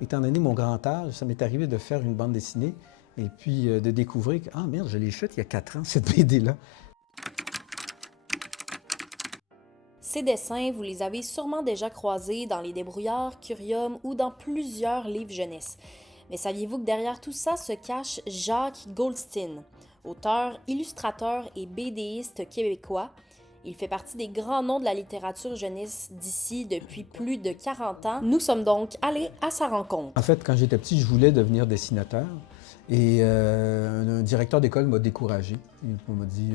étant donné mon grand âge, ça m'est arrivé de faire une bande dessinée et puis de découvrir que, ah merde, je l'ai faite il y a 4 ans, cette BD-là. Ces dessins, vous les avez sûrement déjà croisés dans les débrouillards, Curium ou dans plusieurs livres jeunesse. Mais saviez-vous que derrière tout ça se cache Jacques Goldstein, auteur, illustrateur et BDiste québécois? Il fait partie des grands noms de la littérature jeunesse d'ici depuis plus de 40 ans. Nous sommes donc allés à sa rencontre. En fait, quand j'étais petit, je voulais devenir dessinateur et un directeur d'école m'a découragé. Il m'a dit,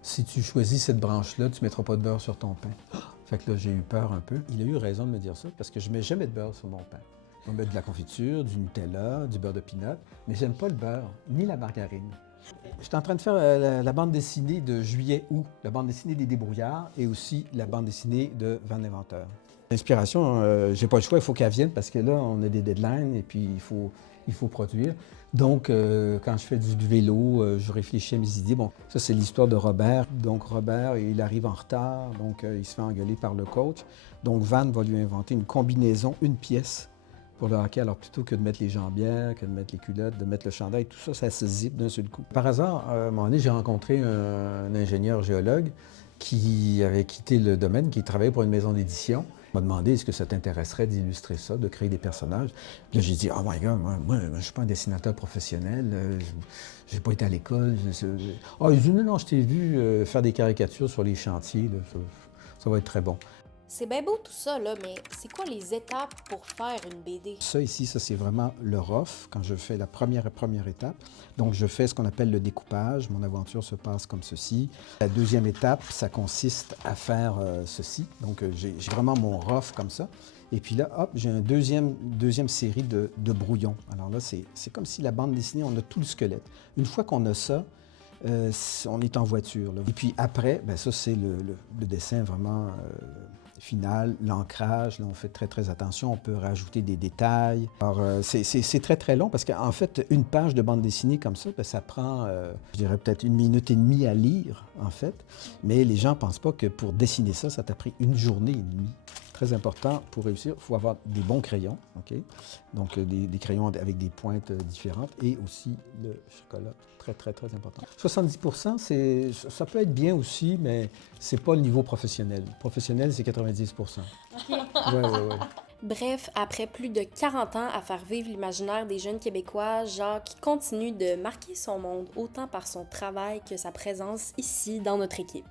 si tu choisis cette branche-là, tu ne mettras pas de beurre sur ton pain. Fait que là, j'ai eu peur un peu. Il a eu raison de me dire ça parce que je ne mets jamais de beurre sur mon pain. On met de la confiture, du Nutella, du beurre de pinot, mais j'aime pas le beurre, ni la margarine. J'étais en train de faire la bande dessinée de juillet-août, la bande dessinée des débrouillards et aussi la bande dessinée de Van l'Inventeur. L'inspiration, j'ai pas le choix, il faut qu'elle vienne parce que là, on a des deadlines et puis il faut produire. Donc, quand je fais du vélo, je réfléchis à mes idées. Bon, ça, c'est l'histoire de Robert. Donc, Robert, il arrive en retard, donc il se fait engueuler par le coach. Donc, Van va lui inventer une combinaison, une pièce pour le hockey. Alors, plutôt que de mettre les jambières, que de mettre les culottes, de mettre le chandail, tout ça, ça se zippe d'un seul coup. Par hasard, à un moment donné, j'ai rencontré un ingénieur géologue qui avait quitté le domaine, qui travaillait pour une maison d'édition. Il m'a demandé est-ce que ça t'intéresserait d'illustrer ça, de créer des personnages. Puis là, j'ai dit, oh my God, moi je ne suis pas un dessinateur professionnel, je n'ai pas été à l'école. Ah, il dit, non, non, je t'ai vu faire des caricatures sur les chantiers, là, ça va être très bon. C'est bien beau tout ça, là, mais c'est quoi les étapes pour faire une BD? Ça ici, ça c'est vraiment le rough, quand je fais la première étape. Donc je fais ce qu'on appelle le découpage. Mon aventure se passe comme ceci. La deuxième étape, ça consiste à faire ceci. Donc j'ai vraiment mon rough comme ça. Et puis là, hop, j'ai une deuxième série de brouillons. Alors là, c'est comme si la bande dessinée, on a tout le squelette. Une fois qu'on a ça, on est en voiture, là. Et puis après, ben ça c'est le dessin vraiment final, l'ancrage. Là, on fait très, très attention. On peut rajouter des détails. Alors, c'est très, très long parce qu'en fait, une page de bande dessinée comme ça, ben, ça prend, je dirais, peut-être 1 minute et demie à lire, en fait. Mais les gens ne pensent pas que pour dessiner ça, ça t'a pris 1 journée et demie. Très important pour réussir, il faut avoir des bons crayons, OK? Donc, des crayons avec des pointes différentes et aussi le chocolat. Très, très, très important. 70%, ça peut être bien aussi, mais c'est pas le niveau professionnel. Professionnel, c'est 90%. OK. Ouais, ouais, ouais. Bref, après plus de 40 ans à faire vivre l'imaginaire des jeunes Québécois, Jacques continue de marquer son monde autant par son travail que sa présence ici dans notre équipe.